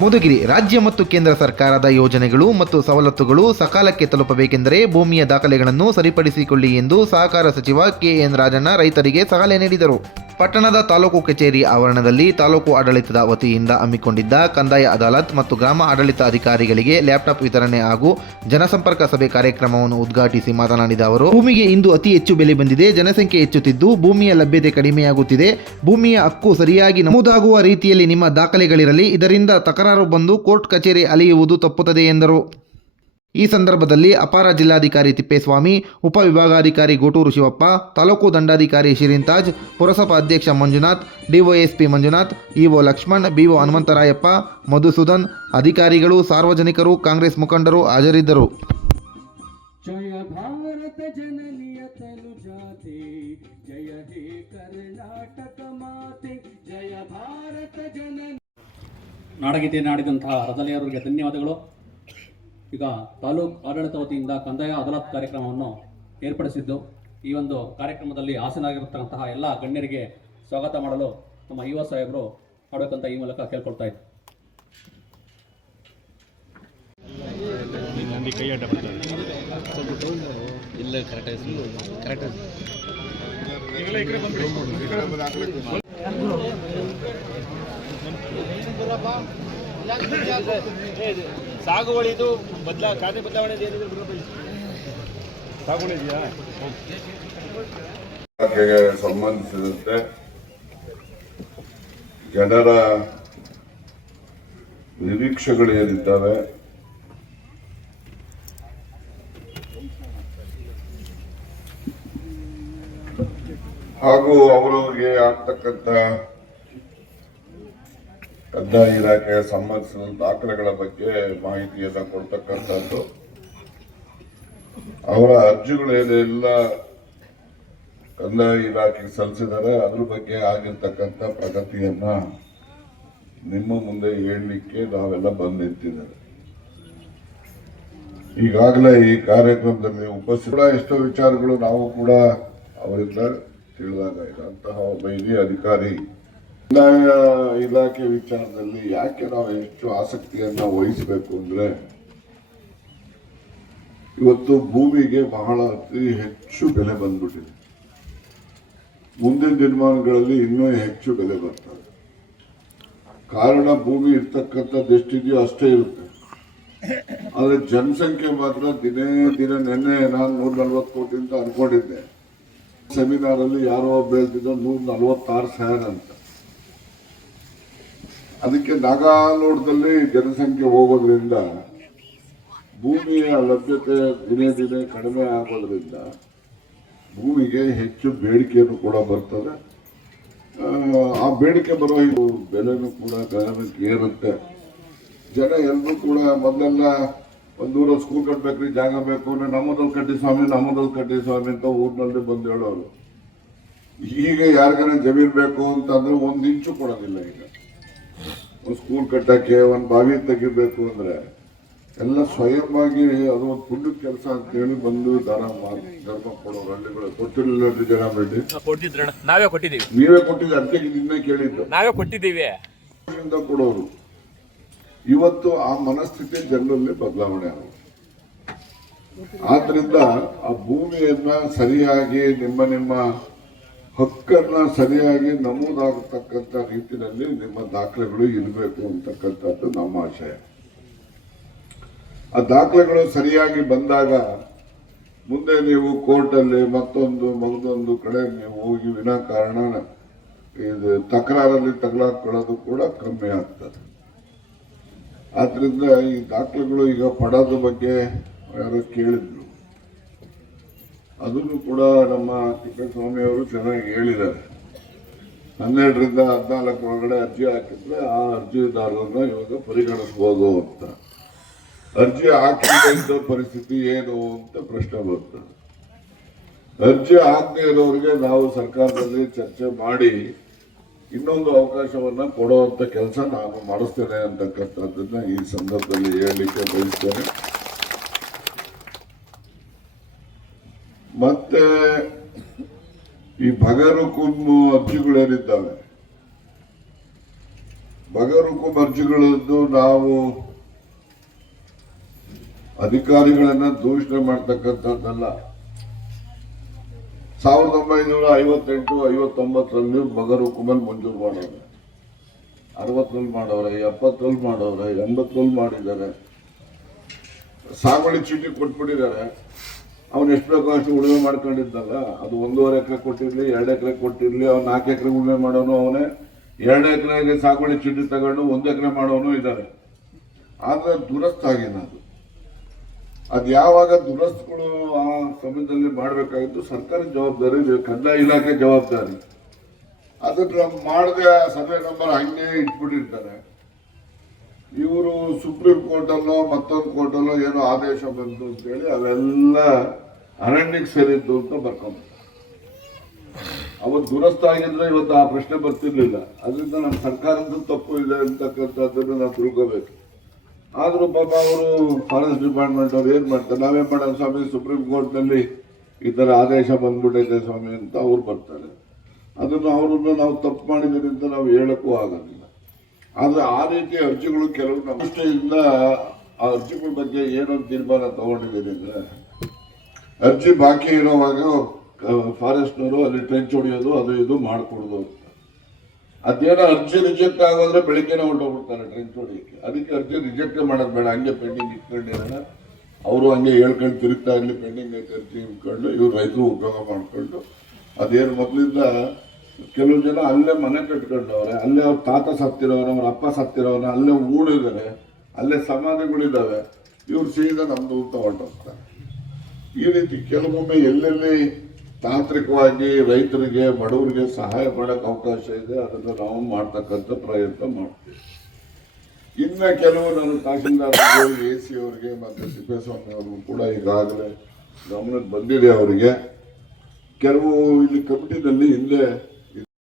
ಮಧುಗಿರಿ ರಾಜ್ಯ ಮತ್ತು ಕೇಂದ್ರ ಸರ್ಕಾರದ ಯೋಜನೆಗಳು ಮತ್ತು ಸವಲತ್ತುಗಳು ಸಕಾಲಕ್ಕೆ ತಲುಪಬೇಕೆಂದರೆ ಭೂಮಿಯ ದಾಖಲೆಗಳನ್ನು ಸರಿಪಡಿಸಿಕೊಳ್ಳಿ ಎಂದು ಸಹಕಾರ ಸಚಿವ ಕೆಎನ್ ರಾಜಣ್ಣ ರೈತರಿಗೆ ಸಲಹೆ ನೀಡಿದರು. ಪಟ್ಟಣದ ತಾಲೂಕು ಕಚೇರಿ ಆವರಣದಲ್ಲಿ ತಾಲೂಕು ಆಡಳಿತದ ವತಿಯಿಂದ ಹಮ್ಮಿಕೊಂಡಿದ್ದ ಕಂದಾಯ ಅದಾಲತ್ ಮತ್ತು ಗ್ರಾಮ ಆಡಳಿತ ಅಧಿಕಾರಿಗಳಿಗೆ ಲ್ಯಾಪ್ಟಾಪ್ ವಿತರಣೆ ಹಾಗೂ ಜನಸಂಪರ್ಕ ಸಭೆ ಕಾರ್ಯಕ್ರಮವನ್ನು ಉದ್ಘಾಟಿಸಿ ಮಾತನಾಡಿದ ಅವರು, ಭೂಮಿಗೆ ಇಂದು ಅತಿ ಹೆಚ್ಚು ಬೆಲೆ ಬಂದಿದೆ. ಜನಸಂಖ್ಯೆ ಹೆಚ್ಚುತ್ತಿದ್ದು ಭೂಮಿಯ ಲಭ್ಯತೆ ಕಡಿಮೆಯಾಗುತ್ತಿದೆ. ಭೂಮಿಯ ಹಕ್ಕು ಸರಿಯಾಗಿ ನಮೂದಾಗುವ ರೀತಿಯಲ್ಲಿ ನಿಮ್ಮ ದಾಖಲೆಗಳಿರಲಿ. ಇದರಿಂದ ತಕರಾರು ಬಂದು ಕೋರ್ಟ್ ಕಚೇರಿ ಅಲೆಯುವುದು ತಪ್ಪುತ್ತದೆ ಎಂದರು. ಈ ಸಂದರ್ಭದಲ್ಲಿ ಅಪರ ಜಿಲ್ಲಾಧಿಕಾರಿ ತಿಪ್ಪೇಸ್ವಾಮಿ, ಉಪವಿಭಾಗಾಧಿಕಾರಿ ಗೋಟೂರು ಶಿವಪ್ಪ, ತಾಲೂಕು ದಂಡಾಧಿಕಾರಿ ಶಿರೀನ್ ತಾಜ್, ಪುರಸಭಾ ಅಧ್ಯಕ್ಷ Manjunath, DYSP Manjunath, EO Lakshman, BO Hanumantharayappa, Madhusudan, ಅಧಿಕಾರಿಗಳು, ಸಾರ್ವಜನಿಕರು, ಕಾಂಗ್ರೆಸ್ ಮುಖಂಡರು ಹಾಜರಿದ್ದರು. ಜಯ ಭಾರತ ಜನನಿಯ ತನುಜಾತೆ, ಜಯ ಹೇ ಕರ್ನಾಟಕ ಮಾತೆ, ಜಯ ಭಾರತ ಜನನಿ. ನಾಡಗೀತೆ ನಾಡಿದಂತಹ ರದಲೆಯವರಿಗೆ ಧನ್ಯವಾದಗಳು. ಈಗ ತಾಲೂಕು ಆಡಳಿತ ವತಿಯಿಂದ ಕಂದಾಯ ಅದಾಲತ್ ಕಾರ್ಯಕ್ರಮವನ್ನು ಏರ್ಪಡಿಸಿದ್ದು, ಈ ಒಂದು ಕಾರ್ಯಕ್ರಮದಲ್ಲಿ ಹಾಸನಾಗಿರತಕ್ಕಂತಹ ಎಲ್ಲ ಗಣ್ಯರಿಗೆ ಸ್ವಾಗತ ಮಾಡಲು ನಮ್ಮ ಯುವ ಸಾಹೇಬರು ಮಾಡಬೇಕಂತ ಈ ಮೂಲಕ ಕೇಳ್ಕೊಳ್ತಾ ಇದ್ದಾರೆ. ಸಾಗುವಳಿದು ಖಾತೆ ಬದಲಾವಣೆ ಸಾಗುವಳಿ ಇದೆಯಾ? ಸಂಬಂಧಿಸಿದಂತೆ ಜನರ ನಿರೀಕ್ಷೆಗಳು ಏನಿದ್ದಾವೆ, ಹಾಗೂ ಅವರಿಗೆ ಆಗ್ತಕ್ಕಂಥ ಕಂದಾಯ ಇಲಾಖೆಗೆ ಸಂಬಂಧಿಸಿದ ದಾಖಲೆಗಳ ಬಗ್ಗೆ ಮಾಹಿತಿಯನ್ನು ಕೊಡ್ತಕ್ಕಂಥದ್ದು, ಅವರ ಅರ್ಜಿಗಳೇನೆಲ್ಲ ಕಂದಾಯ ಇಲಾಖೆಗೆ ಸಲ್ಲಿಸಿದ್ದಾರೆ ಅದ್ರ ಬಗ್ಗೆ ಆಗಿರ್ತಕ್ಕಂಥ ಪ್ರಗತಿಯನ್ನ ನಿಮ್ಮ ಮುಂದೆ ಹೇಳಲಿಕ್ಕೆ ನಾವೆಲ್ಲ ಬಂದು ನಿಂತಿದ್ದೇವೆ. ಈಗಾಗಲೇ ಈ ಕಾರ್ಯಕ್ರಮದಲ್ಲಿ ಉಪಸ್ಥಿತ ಎಷ್ಟೋ ವಿಚಾರಗಳು ನಾವು ಕೂಡ ಅವರಿಂದ ತಿಳಿದಾಗ ಅಂತಹ ಒಬ್ಬ ಹಿರಿಯ ಅಧಿಕಾರಿ ಕಂದಾಯ ಇಲಾಖೆ ವಿಚಾರದಲ್ಲಿ ಯಾಕೆ ನಾವು ಹೆಚ್ಚು ಆಸಕ್ತಿಯನ್ನ ವಹಿಸಬೇಕು ಅಂದ್ರೆ, ಇವತ್ತು ಭೂಮಿಗೆ ಬಹಳ ಅತಿ ಹೆಚ್ಚು ಬೆಲೆ ಬಂದ್ಬಿಟ್ಟಿದೆ. ಮುಂದಿನ ದಿನಮಾನಗಳಲ್ಲಿ ಇನ್ನೂ ಹೆಚ್ಚು ಬೆಲೆ ಬರ್ತದೆ. ಕಾರಣ ಭೂಮಿ ಇರ್ತಕ್ಕಂಥದ್ದು ಎಷ್ಟಿದೆಯೋ ಅಷ್ಟೇ ಇರುತ್ತೆ. ಆದ್ರೆ ಜನಸಂಖ್ಯೆ ಮಾತ್ರ ದಿನೇ ದಿನ ನೆನ್ನೆ ನಾನು 140 ಕೋಟಿ ಅಂತ ಅನ್ಕೊಂಡಿದ್ದೆ. ಸೆಮಿನಾರ್ ಅಲ್ಲಿ ಯಾರೋ ಹೇಳ್ತಿದ್ರು 146,000 ಅಂತ. ಅದಕ್ಕೆ ನಾಗಾಲೋಟದಲ್ಲಿ ಜನಸಂಖ್ಯೆ ಹೋಗೋದ್ರಿಂದ ಭೂಮಿಯ ಲಭ್ಯತೆ ದಿನೇ ದಿನೇ ಕಡಿಮೆ ಆಗೋದ್ರಿಂದ ಭೂಮಿಗೆ ಹೆಚ್ಚು ಬೇಡಿಕೆಯನ್ನು ಕೂಡ ಬರ್ತದೆ. ಆ ಬೇಡಿಕೆ ಬರೋ ಬೆಲೆನೂ ಕೂಡ ಗಗನಕ್ಕೆ ಏರುತ್ತೆ. ಜನ ಎಲ್ಲರೂ ಕೂಡ ಮೊದಲೆಲ್ಲ ಒಂದೂರ ಸ್ಕೂಲ್ ಕಟ್ಟಬೇಕ್ರಿ, ಜಾಗ ಬೇಕು ಅಂದ್ರೆ ನಮ್ಮದಲ್ಲಿ ಕಟ್ಟಿ ಸ್ವಾಮಿ ಅಂತ ಊರಿನಲ್ಲಿ ಬಂದು ಹೇಳೋರು. ಈಗ ಯಾರಿಗಾರ ಜಮೀನು ಬೇಕು ಅಂತಂದ್ರೆ 1 ಇಂಚು ಕೊಡೋದಿಲ್ಲ. ಈಗ ಒಂದು ಸ್ಕೂಲ್ ಕಟ್ಟಕ್ಕೆ, ಒಂದು ಬಾವಿ ತೆಗಿಬೇಕು ಅಂದ್ರೆ ಎಲ್ಲ ಸ್ವಯಂವಾಗಿ ಅದು ಒಂದು ಪುಣ್ಯ ಕೆಲಸ ಅಂತ ಹೇಳಿ ಬಂದು ಧರ್ಮ ಕೊಡೋರು. ಹಳ್ಳಿಗಳು ಕೊಟ್ಟಿರಲಿಲ್ಲ ಜನ ಬೇಡಿ ನಾವೇ ಕೊಟ್ಟಿದ್ದೀವಿ. ನೀವೇ ಕೊಟ್ಟಿದ್ದೀವಿ, ಅದಕ್ಕೆ ನಿನ್ನೆ ಕೇಳಿದ್ದು ನಾವೇ ಕೊಟ್ಟಿದ್ದೀವಿ ಕೊಡೋರು. ಇವತ್ತು ಆ ಮನಸ್ಥಿತಿ ಜನರಲ್ಲಿ ಬದಲಾವಣೆ ಆಗಿದೆ. ಆದ್ರಿಂದ ಆ ಭೂಮಿಯನ್ನ ಸರಿಯಾಗಿ ನಿಮ್ಮ ಹಕ್ಕನ್ನ ಸರಿಯಾಗಿ ನಮೂದಾಗತಕ್ಕಂಥ ರೀತಿಯಲ್ಲಿ ನಿಮ್ಮ ದಾಖಲೆಗಳು ಇರಬೇಕು ಅಂತಕ್ಕಂಥದ್ದು ನಮ್ಮ ಆಶಯ. ಆ ದಾಖಲೆಗಳು ಸರಿಯಾಗಿ ಬಂದಾಗ ಮುಂದೆ ನೀವು ಕೋರ್ಟಲ್ಲಿ ಮಗದೊಂದು ಕಡೆ ನೀವು ಹೋಗಿ ವಿನಾಕಾರಣ ಇದು ತಕರಾರಲ್ಲಿ ತಗಲಾಕೊಳ್ಳೋದು ಕೂಡ ಕಮ್ಮಿ ಆಗ್ತದೆ. ಆದ್ರಿಂದ ಈ ದಾಖಲೆಗಳು ಈಗ ಪಡೋದ ಬಗ್ಗೆ ಯಾರೋ ಕೇಳಿದ್ರು, ಅದನ್ನು ಕೂಡ ನಮ್ಮ ತಿಪ್ಪೇಸ್ವಾಮಿ ಅವರು ಚೆನ್ನಾಗಿ ಹೇಳಿದ್ದಾರೆ. 12ರಿಂದ 14 ಒಳಗಡೆ ಅರ್ಜಿ ಹಾಕಿದ್ರೆ ಆ ಅರ್ಜಿದಾರರನ್ನ ಇವಾಗ ಪರಿಗಣಿಸಬಹುದು ಅಂತ. ಅರ್ಜಿ ಹಾಕಿದ ಪರಿಸ್ಥಿತಿ ಏನು ಅಂತ ಪ್ರಶ್ನೆ ಬರ್ತದೆ. ಅರ್ಜಿ ಹಾಕದೇ ಇರೋರಿಗೆ ನಾವು ಸರ್ಕಾರದಲ್ಲಿ ಚರ್ಚೆ ಮಾಡಿ ಇನ್ನೊಂದು ಅವಕಾಶವನ್ನ ಕೊಡುವಂತ ಕೆಲಸ ನಾನು ಮಾಡಿಸ್ತೇನೆ ಅಂತಕ್ಕಂಥದ್ದನ್ನ ಈ ಸಂದರ್ಭದಲ್ಲಿ ಹೇಳಲಿಕ್ಕೆ ಬಯಸ್ತೇನೆ. ಮತ್ತೆ ಈ ಬಗರು ಕುಮ್ಮು ಅರ್ಜಿಗಳೇನಿದ್ದಾವೆ, ಬಗರುಕುಂ ಅರ್ಜಿಗಳದ್ದು ನಾವು ಅಧಿಕಾರಿಗಳನ್ನ ದೂಷಣೆ ಮಾಡ್ತಕ್ಕಂಥದ್ದಲ್ಲ. 1958-59 ಬಗರುಕುಮನ್ ಮಂಜೂರು ಮಾಡವ್ರೆ, 60 ಮಾಡವ್ರೆ, 70 ಮಾಡವ್ರೆ, 80 ಮಾಡಿದ್ದಾರೆ. ಸಾಗುವಳಿ ಚೀಟಿ ಕೊಟ್ಬಿಟ್ಟಿದ್ದಾರೆ. ಅವನು ಎಷ್ಟು ಬೇಕೋ ಅಷ್ಟು ಉಳುಮೆ ಮಾಡ್ಕೊಂಡಿದ್ದಲ್ಲ, ಅದು 1.5 ಎಕರೆ ಕೊಟ್ಟಿರ್ಲಿ, 2 ಎಕರೆ ಕೊಟ್ಟಿರ್ಲಿ, ಅವ್ನು 4 ಎಕರೆ ಉಳುಮೆ ಮಾಡೋನು ಅವನೇ, 2 ಎಕರೆಗೆ ಸಾಗುವಳಿ ಚೀಟಿ ತಗೊಂಡು 1 ಎಕರೆ ಮಾಡೋನು ಇದ್ದಾರೆ. ಆದ್ರೆ ದುರಸ್ತಾಗಿಲ್ಲ ಅದು ಯಾವಾಗ ದುರಸ್ತಿಗಳು ಆ ಸಮಯದಲ್ಲಿ ಮಾಡಬೇಕಾಗಿದ್ದು ಸರ್ಕಾರದ ಜವಾಬ್ದಾರಿ, ಕಂದಾಯ ಇಲಾಖೆ ಜವಾಬ್ದಾರಿ. ಅದನ್ನ ಮಾಡದೆ ಸರ್ವೆ ನಂಬರ್ ಹಂಗೆ ಇಟ್ಬಿಟ್ಟಿರ್ತಾರೆ. ಇವರು ಸುಪ್ರೀಂ ಕೋರ್ಟಲ್ಲೋ ಮತ್ತೊಂದು ಕೋರ್ಟಲ್ಲೋ ಏನೋ ಆದೇಶ ಬಂತು ಅಂತೇಳಿ ಅವೆಲ್ಲ ಅರಣ್ಯಕ್ಕೆ ಸೇರಿದ್ದು ಅಂತ ಬರ್ಕೊಂಡು ಅವತ್ತು ದುರಸ್ತ ಆಗಿದ್ರೆ ಇವತ್ತು ಆ ಪ್ರಶ್ನೆ ಬರ್ತಿರ್ಲಿಲ್ಲ. ಅದರಿಂದ ನಮ್ಮ ಸರ್ಕಾರದ ತಪ್ಪು ಇದೆ ಅಂತಕ್ಕಂಥದ್ದನ್ನು ನಾವು ತಿಳ್ಕೋಬೇಕು. ಆದ್ರೂ ಪಾಪ ಅವರು ಫಾರೆಸ್ಟ್ ಡಿಪಾರ್ಟ್ಮೆಂಟ್ ಅವ್ರು ಏನ್ ಮಾಡ್ತಾರೆ, ನಾವೇನ್ ಮಾಡೋಣ ಸ್ವಾಮಿ, ಸುಪ್ರೀಂ ಕೋರ್ಟ್ನಲ್ಲಿ ಈ ತರ ಆದೇಶ ಬಂದ್ಬಿಟ್ಟೈತೆ ಸ್ವಾಮಿ ಅಂತ ಅವ್ರು ಬರ್ತಾರೆ. ಅದನ್ನು ಅವ್ರನ್ನ ನಾವು ತಪ್ಪು ಮಾಡಿದ್ದೀರಿ ಅಂತ ನಾವು ಹೇಳಕ್ಕೂ ಆಗೋದಿಲ್ಲ. ಆದ್ರೆ ಆ ರೀತಿ ಅರ್ಜಿಗಳು ಕೆಲವು ನಮ್ಮ ದೃಷ್ಟಿಯಿಂದ ಆ ಅರ್ಜಿಗಳ ಬಗ್ಗೆ ಏನೊಂದು ತೀರ್ಮಾನ ತಗೊಂಡಿದ್ದೀನಿ ಅಂದ್ರೆ, ಅರ್ಜಿ ಬಾಕಿ ಇರೋವಾಗ ಫಾರೆಸ್ಟ್ನವರು ಅಲ್ಲಿ ಟ್ರೆಂಚ್ ಹೊಡೆಯೋದು ಅದು ಇದು ಮಾಡ್ಕೊಡೋದು. ಅದೇನೋ ಅರ್ಜಿ ರಿಜೆಕ್ಟ್ ಆಗೋದ್ರೆ ಬೆಳಿಗ್ಗೆನೆ ಹೊರಟೋಗ್ಬಿಡ್ತಾರೆ ಟ್ರೆಂಚ್ ಹೊಡಿಯಕ್ಕೆ. ಅದಕ್ಕೆ ಅರ್ಜಿ ರಿಜೆಕ್ಟ್ ಮಾಡೋದು ಬೇಡ, ಹಂಗೆ ಪೆಂಡಿಂಗ್ ಇಟ್ಕೊಂಡಿರೋಣ. ಅವರು ಹಂಗೆ ಹೇಳ್ಕೊಂಡು ತಿರುಗ್ತಾ ಇರಲಿ, ಪೆಂಡಿಂಗ್ ಐತೆ ಅರ್ಜಿ ಇಟ್ಕೊಂಡು ಇವ್ರು ರೈತರು ಉಪಯೋಗ ಮಾಡ್ಕೊಂಡು ಅದೇನು ಮೊದಲಿಂದ ಕೆಲವು ಜನ ಅಲ್ಲೇ ಮನೆ ಕಟ್ಕೊಂಡವ್ರೆ, ಅಲ್ಲೇ ಅವ್ರ ತಾತ ಸತ್ತಿರೋರು, ಅವ್ರ ಅಪ್ಪ ಸತ್ತಿರೋರು, ಅಲ್ಲೇ ಊಡಿದ್ದಾರೆ, ಅಲ್ಲೇ ಸಮಾಧಿಗಳಿದ್ದಾವೆ. ಇವ್ರು ಸೀದಾ ನಮ್ದು ಅಂತ ಹೊರಟೋಗ್ತಾರೆ. ಈ ರೀತಿ ಕೆಲವೊಮ್ಮೆ ಎಲ್ಲೆಲ್ಲಿ ತಾಂತ್ರಿಕವಾಗಿ ರೈತರಿಗೆ ಬಡವರಿಗೆ ಸಹಾಯ ಮಾಡೋಕ್ಕೆ ಅವಕಾಶ ಇದೆ, ಅದನ್ನು ನಾವು ಮಾಡ್ತಕ್ಕಂಥ ಪ್ರಯತ್ನ ಮಾಡ್ತೀವಿ. ಇನ್ನ ಕೆಲವು ನಾನು ತಹಶೀಲ್ದಾರ್ AC ಅವರಿಗೆ ಮತ್ತೆ ತಿಪ್ಪೇಸ್ವಾಮಿ ಅವ್ರಿಗೂ ಕೂಡ ಈಗಾಗಲೇ ಗಮನಕ್ಕೆ ಬಂದಿದೆ. ಅವರಿಗೆ ಕೆಲವು ಇಲ್ಲಿ ಕಮಿಟಿನಲ್ಲಿ ಹಿಂದೆ